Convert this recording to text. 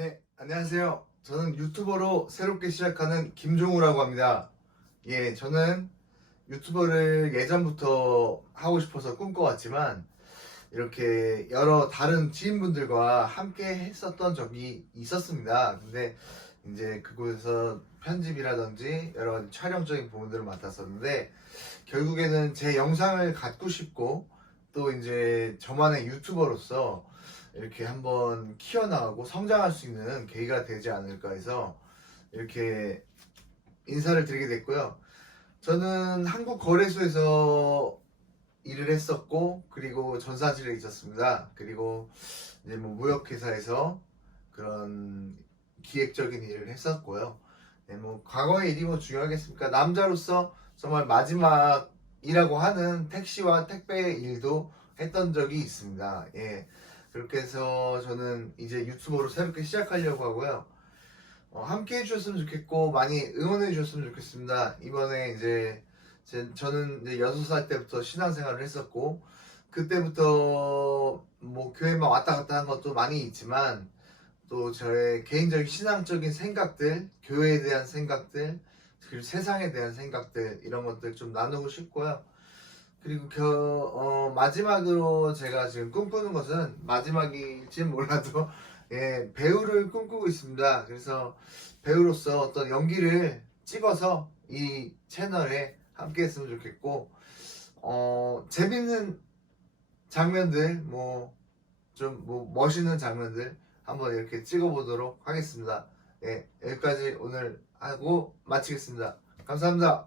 네, 안녕하세요. 저는 유튜버로 새롭게 시작하는 김종우라고 합니다. 예, 저는 유튜버를 예전부터 하고 싶어서 꿈꿔왔지만 이렇게 여러 다른 지인분들과 함께 했었던 적이 있었습니다. 근데 이제 그곳에서 편집이라든지 여러 가지 촬영적인 부분들을 맡았었는데 결국에는 제 영상을 갖고 싶고 또 이제 저만의 유튜버로서 이렇게 한번 키워나가고 성장할 수 있는 계기가 되지 않을까 해서 이렇게 인사를 드리게 됐고요. 저는 한국 거래소에서 일을 했었고 그리고 전산실에 있었습니다. 그리고 이제 뭐 무역회사에서 그런 기획적인 일을 했었고요. 네, 뭐 과거의 일이 뭐 중요하겠습니까? 남자로서 정말 마지막이라고 하는 택시와 택배 일도 했던 적이 있습니다. 예. 그렇게 해서 저는 이제 유튜버로 새롭게 시작하려고 하고요. 어, 함께 해주셨으면 좋겠고 많이 응원해 주셨으면 좋겠습니다. 이번에 이제 제- 저는 이제 6살 때부터 신앙생활을 했었고 그때부터 뭐 교회만 왔다 갔다 한 것도 많이 있지만 또 저의 개인적인 신앙적인 생각들, 교회에 대한 생각들, 그리고 세상에 대한 생각들 이런 것들 좀 나누고 싶고요. 그리고 겨, 어, 마지막으로 제가 지금 꿈꾸는 것은 마지막일지 몰라도 예, 배우를 꿈꾸고 있습니다. 그래서 배우로서 어떤 연기를 찍어서 이 채널에 함께 했으면 좋겠고 어, 재밌는 장면들 뭐 좀뭐 멋있는 장면들 한번 이렇게 찍어보도록 하겠습니다. 예, 여기까지 오늘 하고 마치겠습니다. 감사합니다.